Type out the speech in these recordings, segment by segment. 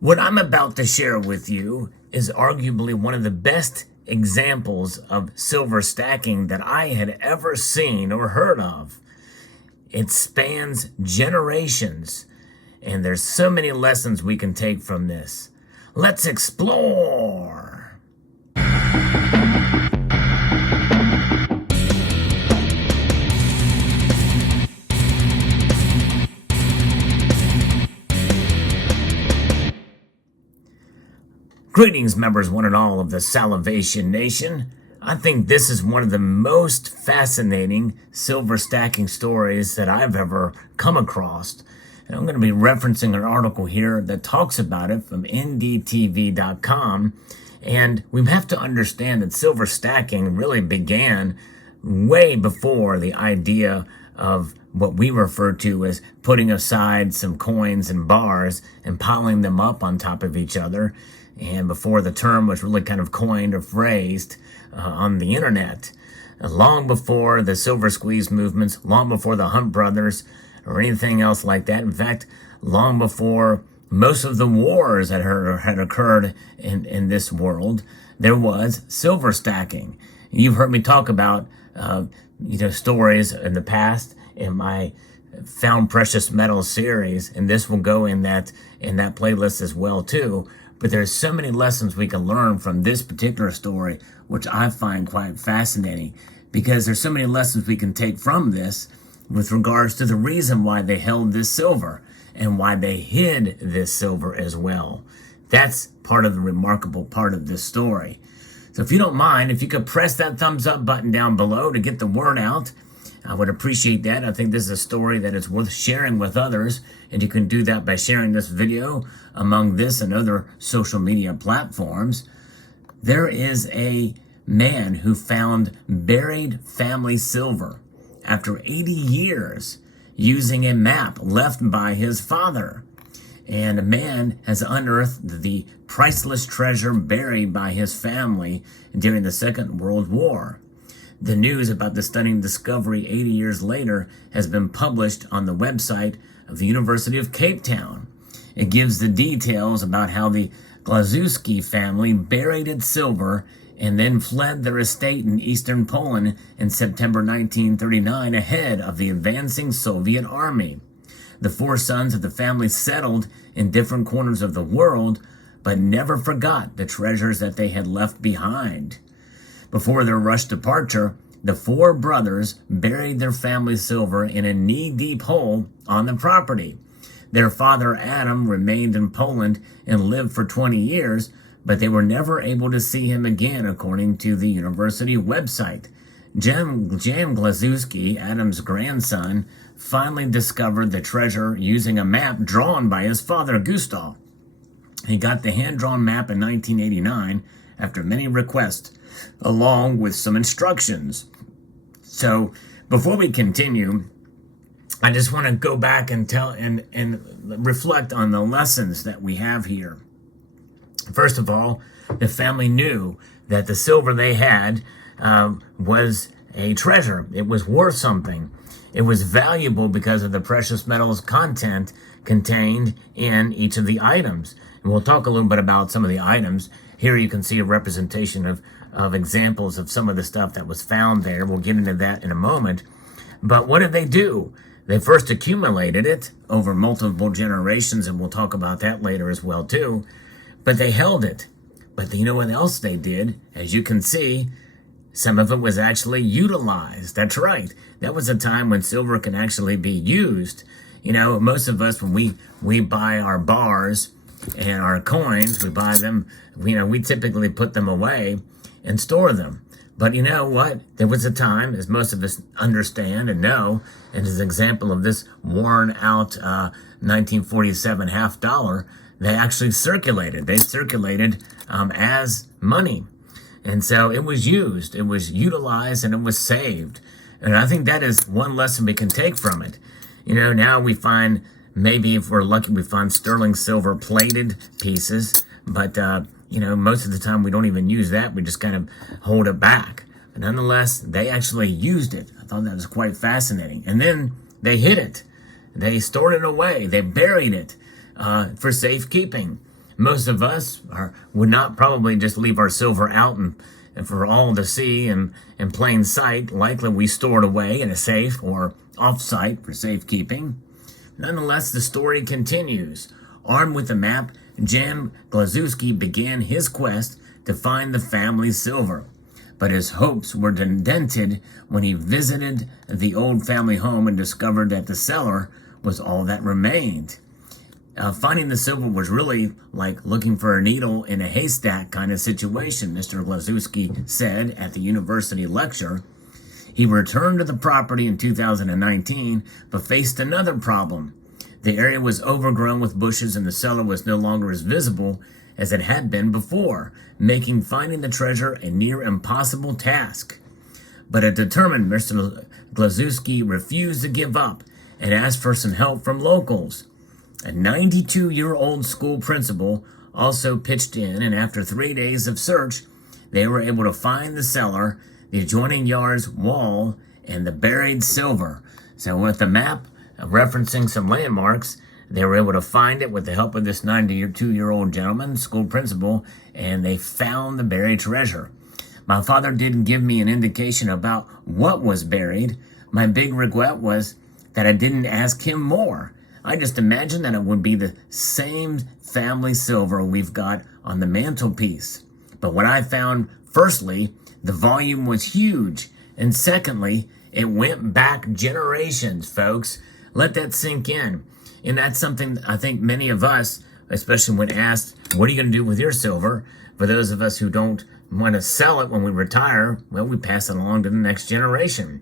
What I'm about to share with you is arguably one of the best examples of silver stacking that I had ever seen or heard of. It spans generations, and there's so many lessons we can take from this. Let's explore! Greetings, members one and all of the Salivation Nation. I think this is one of the most fascinating silver stacking stories that I've ever come across. And I'm going to be referencing an article here that talks about it from ndtv.com. And we have to understand that silver stacking really began way before the idea of what we refer to as putting aside some coins and bars and piling them up on top of each other, and before the term was really kind of coined or phrased on the internet. Long before the silver squeeze movements, long before the Hunt brothers or anything else like that. In fact, long before most of the wars that had occurred in this world, there was silver stacking. You've heard me talk about stories in the past in my Found Precious Metals series, and this will go in that playlist as well too. But there's so many lessons we can learn from this particular story, which I find quite fascinating, because there's so many lessons we can take from this with regards to the reason why they held this silver and why they hid this silver as well. That's part of the remarkable part of this story. So if you don't mind, if you could press that thumbs up button down below to get the word out, I would appreciate that. I think this is a story that is worth sharing with others, and you can do that by sharing this video among this and other social media platforms. There is a man who found buried family silver after 80 years using a map left by his father. And a man has unearthed the priceless treasure buried by his family during the Second World War. The news about the stunning discovery 80 years later has been published on the website of the University of Cape Town. It gives the details about how the Glazewski family buried its silver and then fled their estate in eastern Poland in September 1939 ahead of the advancing Soviet army. The four sons of the family settled in different corners of the world, but never forgot the treasures that they had left behind. Before their rushed departure, the four brothers buried their family silver in a knee-deep hole on the property. Their father, Adam, remained in Poland and lived for 20 years, but they were never able to see him again, according to the university website. Jan Glazewski, Adam's grandson, finally discovered the treasure using a map drawn by his father, Gustav. He got the hand-drawn map in 1989 after many requests, along with some instructions. So before we continue, I just want to go back and reflect on the lessons that we have here. First of all, the family knew that the silver they had was a treasure. It was worth something. It was valuable because of the precious metals content contained in each of the items. And we'll talk a little bit about some of the items. Here you can see a representation of examples of some of the stuff that was found there. We'll get into that in a moment. But what did they do? They first accumulated it over multiple generations, and we'll talk about that later as well too. But they held it. But you know what else they did? As you can see, some of it was actually utilized. That's right. That was a time when silver can actually be used. You know, most of us, when we buy our bars and our coins, we buy them, we typically put them away and store them. But you know what? There was a time, as most of us understand and know, and as an example of this worn out 1947 half dollar, they actually circulated. They circulated as money. And so it was used, it was utilized, and it was saved. And I think that is one lesson we can take from it. You know, now we find, maybe if we're lucky, we find sterling silver plated pieces, but most of the time we don't even use that. We just kind of hold it back. But nonetheless, they actually used it. I thought that was quite fascinating. And then they hid it. They stored it away. They buried it for safekeeping. most of us would not probably just leave our silver out and for all to see and in plain sight. Likely we store it away in a safe or off-site for safekeeping. Nonetheless, the story continues. Armed with a map, Jan Glazewski began his quest to find the family's silver. But his hopes were dented when he visited the old family home and discovered that the cellar was all that remained. Finding the silver was really like looking for a needle in a haystack kind of situation, Mr. Glazewski said at the university lecture. He returned to the property in 2019, but faced another problem. The area was overgrown with bushes and the cellar was no longer as visible as it had been before, making finding the treasure a near impossible task. But a determined Mr. Glazewski refused to give up and asked for some help from locals. A 92-year-old school principal also pitched in, and after 3 days of search, they were able to find the cellar, the adjoining yard's wall, and the buried silver. So with the map referencing some landmarks, they were able to find it with the help of this 92-year-old gentleman, school principal, and they found the buried treasure. My father didn't give me an indication about what was buried. My big regret was that I didn't ask him more. I just imagined that it would be the same family silver we've got on the mantelpiece. But what I found, firstly, the volume was huge. And secondly, it went back generations, folks. Let that sink in. And that's something I think many of us, especially when asked, what are you going to do with your silver? For those of us who don't want to sell it when we retire, well, we pass it along to the next generation.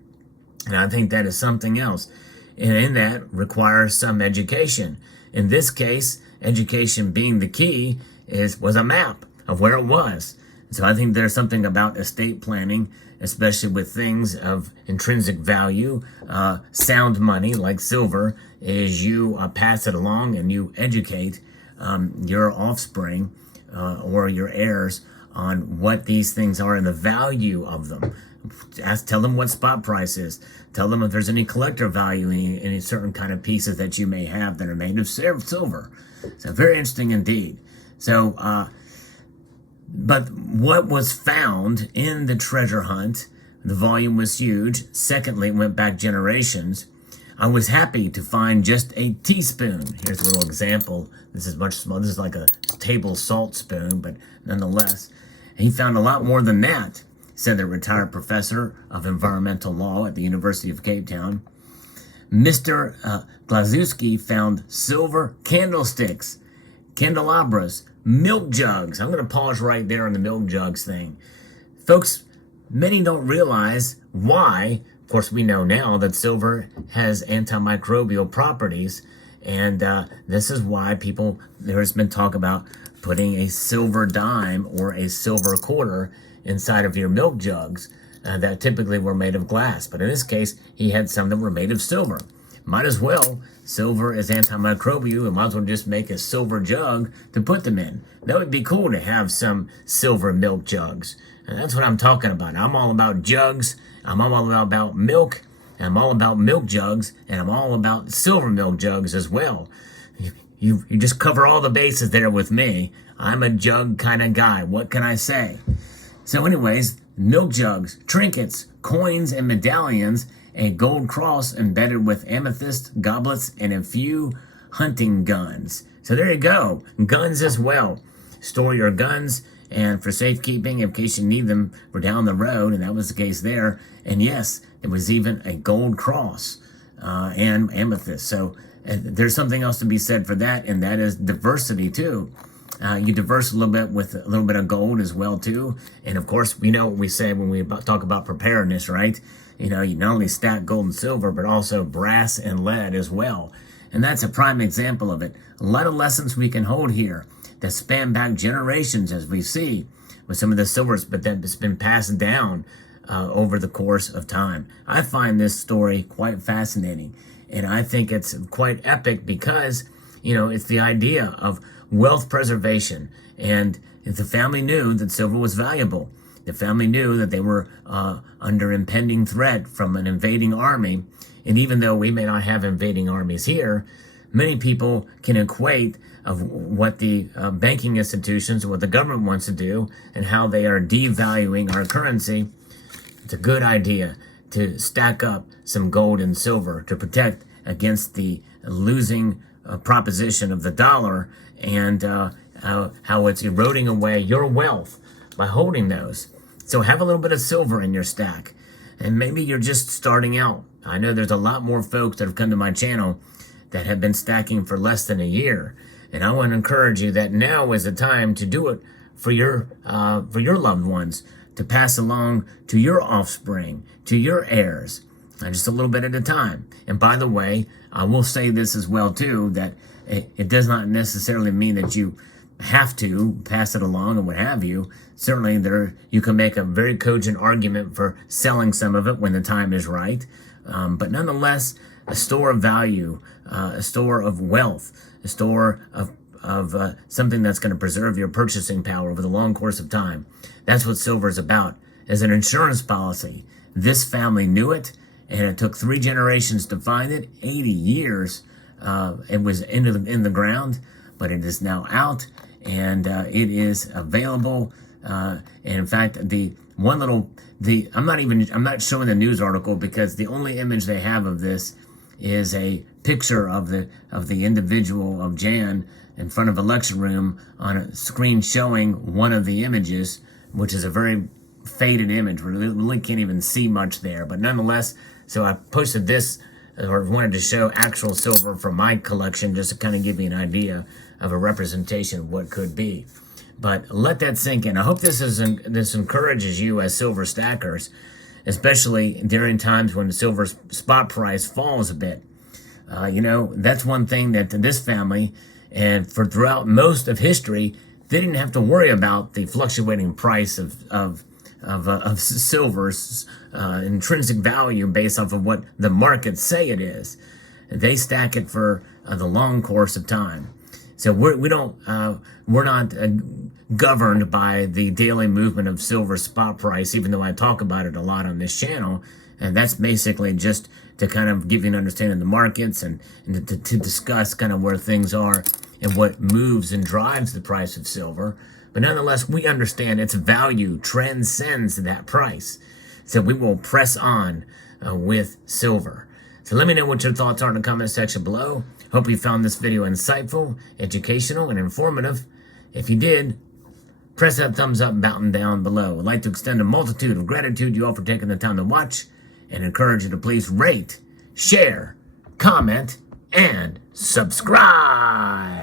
And I think that is something else. And in that requires some education. In this case, education being the key was a map of where it was. So I think there's something about estate planning, especially with things of intrinsic value, sound money like silver, is you pass it along and you educate your offspring or your heirs on what these things are and the value of them. Tell them what spot price is. Tell them if there's any collector value in any certain kind of pieces that you may have that are made of silver. So very interesting indeed. So, but what was found in the treasure hunt, the volume was huge. Secondly, it went back generations. I was happy to find just a teaspoon. Here's a little example. This is much smaller. This is like a table salt spoon, but nonetheless, he found a lot more than that, said the retired professor of environmental law at the University of Cape Town. Mr. Glazewski found silver candlesticks, candelabras, milk jugs. I'm going to pause right there on the milk jugs thing. Folks, many don't realize why. Of course, we know now that silver has antimicrobial properties, and this is why there has been talk about putting a silver dime or a silver quarter inside of your milk jugs that typically were made of glass. But in this case, he had some that were made of silver. Might as well. Silver is antimicrobial. We might as well just make a silver jug to put them in. That would be cool to have some silver milk jugs. And that's what I'm talking about. I'm all about jugs. I'm all about milk. I'm all about milk jugs. And I'm all about silver milk jugs as well. You just cover all the bases there with me. I'm a jug kind of guy. What can I say? So anyways, milk jugs, trinkets, coins, and medallions, a gold cross embedded with amethyst goblets, and a few hunting guns. So there you go. Guns as well. Store your guns and for safekeeping in case you need them for down the road, and that was the case there. And yes, it was even a gold cross and amethyst. So there's something else to be said for that, and that is diversity too. You diverse a little bit with a little bit of gold as well too. And of course, we know what we say when we talk about preparedness, right? You know, you not only stack gold and silver, but also brass and lead as well. And that's a prime example of it. A lot of lessons we can hold here that span back generations, as we see with some of the silvers, but that's been passed down over the course of time. I find this story quite fascinating, and I think it's quite epic because, you know, it's the idea of wealth preservation. And if the family knew that silver was valuable, the family knew that they were under impending threat from an invading army. And even though we may not have invading armies here, many people can equate of what the banking institutions, what the government wants to do, and how they are devaluing our currency. It's a good idea to stack up some gold and silver to protect against the losing proposition of the dollar, and how it's eroding away your wealth by holding those. So have a little bit of silver in your stack. And maybe you're just starting out. I know there's a lot more folks that have come to my channel that have been stacking for less than a year. And I want to encourage you that now is the time to do it for your loved ones, to pass along to your offspring, to your heirs, just a little bit at a time. And by the way, I will say this as well too, that it does not necessarily mean that you have to pass it along and what have you. Certainly you can make a very cogent argument for selling some of it when the time is right. But nonetheless, a store of value, a store of wealth, a store of something that's going to preserve your purchasing power over the long course of time. That's what silver is about. As an insurance policy, this family knew it, and it took 3 generations to find it, 80 years. It was in the ground, but it is now out, and it is available. And in fact, I'm not showing the news article because the only image they have of this is a picture of the individual of Jan in front of a lecture room on a screen showing one of the images, which is a very faded image. We really can't even see much there, but nonetheless, so I posted this, or wanted to show actual silver from my collection just to kind of give you an idea of a representation of what could be. But let that sink in. I hope this encourages you as silver stackers, especially during times when the silver spot price falls a bit. That's one thing that this family, and for throughout most of history, they didn't have to worry about the fluctuating price of silver's intrinsic value based off of what the markets say it is. They stack it for the long course of time. So we're not governed by the daily movement of silver spot price, even though I talk about it a lot on this channel. And that's basically just to kind of give you an understanding of the markets and to discuss kind of where things are and what moves and drives the price of silver. But nonetheless, we understand its value transcends that price. So we will press on with silver. So let me know what your thoughts are in the comment section below. Hope you found this video insightful, educational, and informative. If you did, press that thumbs up button down below. I'd like to extend a multitude of gratitude to you all for taking the time to watch, and encourage you to please rate, share, comment, and subscribe.